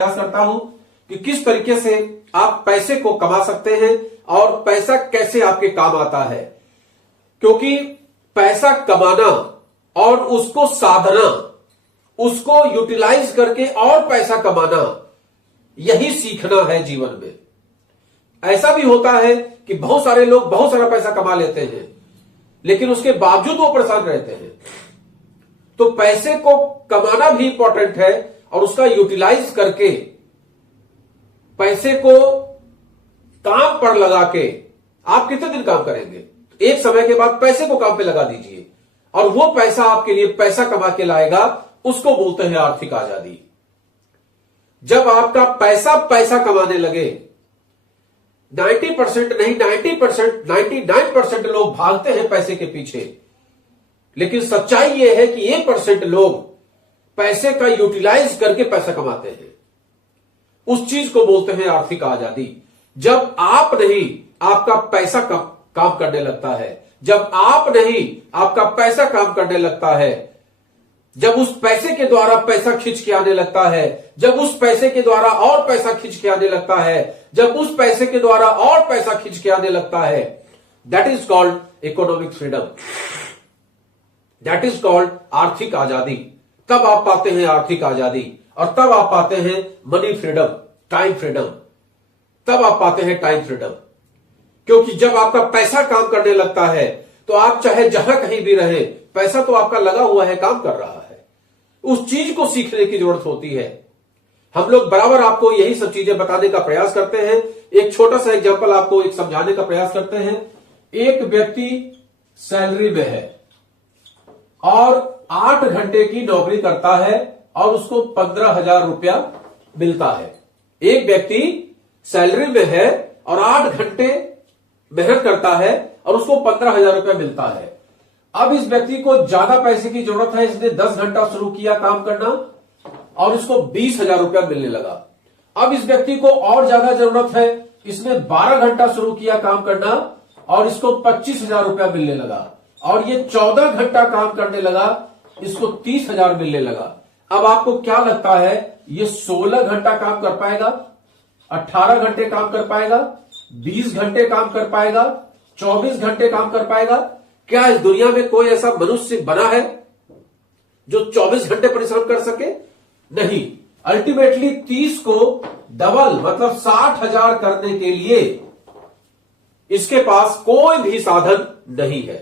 प्रयास करता हूं कि किस तरीके से आप पैसे को कमा सकते हैं और पैसा कैसे आपके काम आता है, क्योंकि पैसा कमाना और उसको साधना, उसको यूटिलाइज करके और पैसा कमाना, यही सीखना है जीवन में। ऐसा भी होता है कि बहुत सारे लोग बहुत सारा पैसा कमा लेते हैं लेकिन उसके बावजूद वो परेशान रहते हैं। तो पैसे को कमाना भी इंपॉर्टेंट है और उसका यूटिलाइज करके पैसे को काम पर लगा के आप कितने दिन काम करेंगे? एक समय के बाद पैसे को काम पे लगा दीजिए और वो पैसा आपके लिए पैसा कमा के लाएगा, उसको बोलते हैं आर्थिक आजादी। जब आपका पैसा पैसा कमाने लगे, 90% नहीं 90%, 99% लोग भागते हैं पैसे के पीछे, लेकिन सच्चाई यह है कि 1% लोग पैसे का यूटिलाइज करके पैसा कमाते हैं। उस चीज को बोलते हैं आर्थिक आजादी। जब आप नहीं आपका पैसा काम करने लगता है, जब आप नहीं आपका पैसा काम करने लगता है, जब उस पैसे के द्वारा पैसा खींच के आने लगता है, जब उस पैसे के द्वारा और पैसा खींच के आने लगता है, जब उस पैसे के द्वारा और पैसा खींच के आने लगता है, that is called economic freedom, that is called आर्थिक आजादी। तब आप पाते हैं आर्थिक आजादी और तब आप पाते हैं मनी फ्रीडम, टाइम फ्रीडम, तब आप पाते हैं टाइम फ्रीडम। क्योंकि जब आपका पैसा काम करने लगता है तो आप चाहे जहां कहीं भी रहे, पैसा तो आपका लगा हुआ है, काम कर रहा है। उस चीज को सीखने की जरूरत होती है। हम लोग बराबर आपको यही सब चीजें बताने का प्रयास करते हैं। एक छोटा सा एग्जांपल आपको एक समझाने का प्रयास करते हैं। एक व्यक्ति सैलरी में है और 8 घंटे की नौकरी करता है और उसको 15,000 रुपया मिलता है। एक व्यक्ति सैलरी में है और 8 घंटे मेहनत करता है और उसको 15,000 रुपया मिलता है। अब इस व्यक्ति को ज्यादा पैसे की जरूरत है, इसने 10 घंटा शुरू किया काम करना और इसको 20,000 रुपया मिलने लगा। अब इस व्यक्ति को और ज्यादा जरूरत है, इसने 12 घंटा शुरू किया काम करना और इसको 25,000 रुपया मिलने लगा और ये 14 घंटा काम करने लगा, इसको 30,000 मिलने लगा। अब आपको क्या लगता है, ये 16 घंटा काम कर पाएगा, 18 घंटे काम कर पाएगा, 20 घंटे काम कर पाएगा, 24 घंटे काम कर पाएगा? क्या इस दुनिया में कोई ऐसा मनुष्य बना है जो 24 घंटे परिश्रम कर सके? नहीं। अल्टीमेटली 30 को डबल मतलब 60,000 करने के लिए इसके पास कोई भी साधन नहीं है,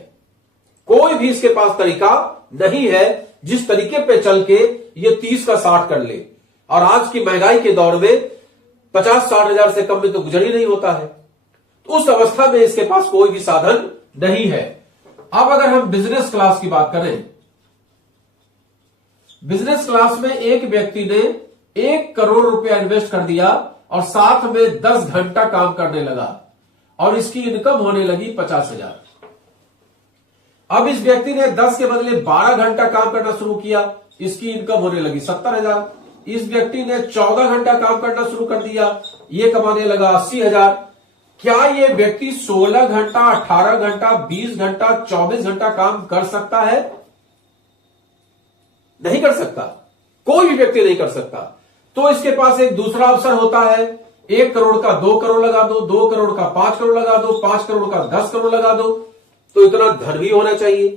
कोई भी इसके पास तरीका नहीं है जिस तरीके पे चल के ये 30 का 60 कर ले। और आज की महंगाई के दौर में 50-60 हजार से कम में तो गुजर ही नहीं होता है। तो उस अवस्था में इसके पास कोई भी साधन नहीं है। अब अगर हम बिजनेस क्लास की बात करें, बिजनेस क्लास में एक व्यक्ति ने 1 करोड़ रुपया इन्वेस्ट कर दिया और साथ में 10 घंटा काम करने लगा और इसकी इनकम होने लगी 50,000। अब इस व्यक्ति ने 10 के बदले 12 घंटा काम करना शुरू किया, इसकी इनकम होने लगी 70,000। इस व्यक्ति ने 14 घंटा काम करना शुरू कर दिया, ये कमाने लगा 80,000। क्या ये व्यक्ति 16 घंटा, 18 घंटा, 20 घंटा, 24 घंटा काम कर सकता है? नहीं कर सकता, कोई भी व्यक्ति नहीं कर सकता। तो इसके पास एक दूसरा अवसर होता है, 1 करोड़ का 2 करोड़ लगा दो, 2 करोड़ का 5 करोड़ लगा दो, 5 करोड़ का 10 करोड़ लगा दो। तो इतना धन भी होना चाहिए।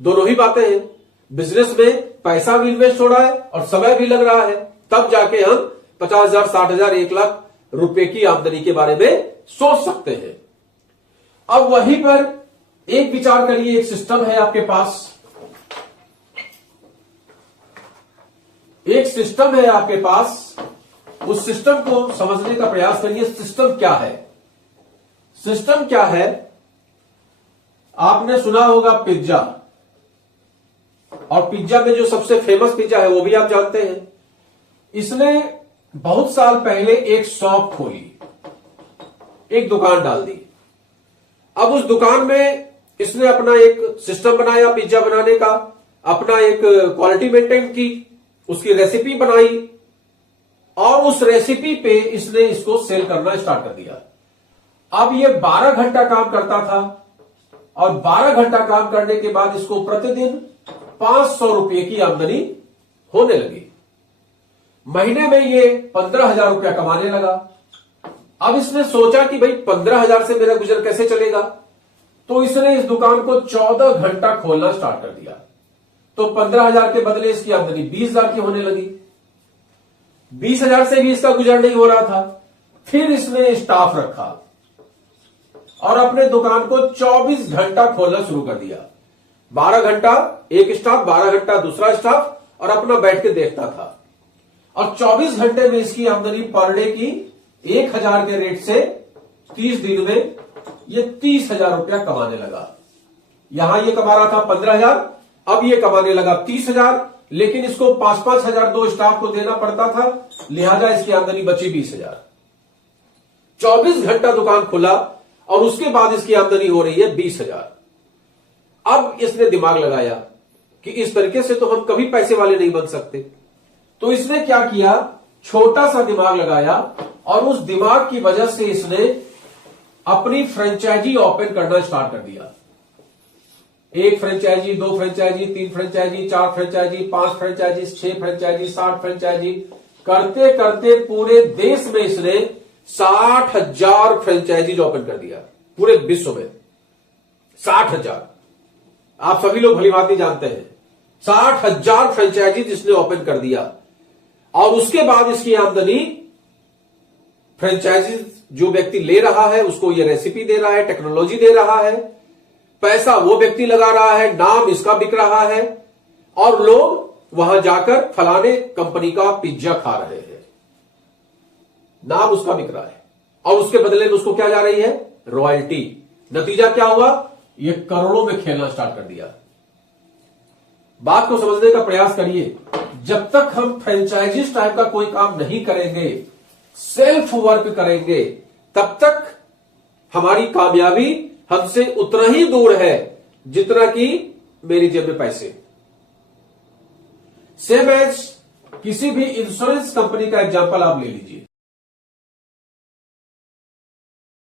दोनों ही बातें हैं। बिजनेस में पैसा भी इन्वेस्ट हो रहा है और समय भी लग रहा है, तब जाके हम 50,000, 60,000, 1 लाख रुपए की आमदनी के बारे में सोच सकते हैं। अब वहीं पर एक विचार करिए, एक सिस्टम है आपके पास, एक सिस्टम है आपके पास, उस सिस्टम को समझने का प्रयास करिए। सिस्टम क्या है? सिस्टम क्या है? आपने सुना होगा पिज्जा, और पिज्जा में जो सबसे फेमस पिज्जा है वो भी आप जानते हैं। इसने बहुत साल पहले एक शॉप खोली, एक दुकान डाल दी। अब उस दुकान में इसने अपना एक सिस्टम बनाया पिज्जा बनाने का, अपना एक क्वालिटी मेंटेन की, उसकी रेसिपी बनाई और उस रेसिपी पे इसने इसको सेल करना स्टार्ट कर दिया। अब ये 12 घंटा काम करता था और 12 घंटा काम करने के बाद इसको प्रतिदिन 500 रुपए की आमदनी होने लगी। महीने में ये 15,000 रुपया कमाने लगा। अब इसने सोचा कि भाई 15,000 से मेरा गुजर कैसे चलेगा, तो इसने इस दुकान को 14 घंटा खोलना स्टार्ट कर दिया। तो 15,000 के बदले इसकी आमदनी 20,000 की होने लगी। 20,000 से भी इसका गुजर नहीं हो रहा था। फिर इसने स्टाफ रखा और अपने दुकान को 24 घंटा खोलना शुरू कर दिया। 12 घंटा एक स्टाफ, 12 घंटा दूसरा स्टाफ, और अपना बैठ के देखता था। और 24 घंटे में इसकी आमदनी पर डे की 1,000 के रेट से 30 दिन में ये 30,000 रुपया कमाने लगा। यहां ये कमा रहा था 15,000, अब ये कमाने लगा 30,000, लेकिन इसको 5-5 हजार दो स्टाफ को देना पड़ता था, लिहाजा इसकी आमदनी बची 20,000। 24 घंटा दुकान खुला और उसके बाद इसकी आमदनी हो रही है 20,000। अब इसने दिमाग लगाया कि इस तरीके से तो हम कभी पैसे वाले नहीं बन सकते। तो इसने क्या किया, छोटा सा दिमाग लगाया और उस दिमाग की वजह से इसने अपनी फ्रेंचाइजी ओपन करना स्टार्ट कर दिया। 1 franchisee, 2 franchisee, 3 franchisee, 4 franchisee, 5 franchisee, 6 franchisee, 60 franchisee, करते करते पूरे देश में इसने 60,000 फ्रेंचाइजीज ओपन कर दिया। पूरे विश्व में 60,000। आप सभी लोग भली भांति जानते हैं, 60,000 फ्रेंचाइजीज इसने ओपन कर दिया। और उसके बाद इसकी आमदनी, फ्रेंचाइजीज जो व्यक्ति ले रहा है उसको ये रेसिपी दे रहा है, टेक्नोलॉजी दे रहा है, पैसा वो व्यक्ति लगा रहा है, नाम इसका बिक रहा है, और लोग वहां जाकर फलाने कंपनी का पिज्जा खा रहे हैं, नाम उसका बिक रहा है, और उसके बदले में उसको क्या जा रही है, रॉयल्टी। नतीजा क्या हुआ, ये करोड़ों में खेलना स्टार्ट कर दिया। बात को समझने का प्रयास करिए। जब तक हम फ्रेंचाइजीज टाइप का कोई काम नहीं करेंगे, सेल्फ वर्क करेंगे, तब तक हमारी कामयाबी हमसे उतना ही दूर है जितना कि मेरी जेब में पैसे। सेम एज किसी भी इंश्योरेंस कंपनी का एग्जांपल आप ले लीजिए।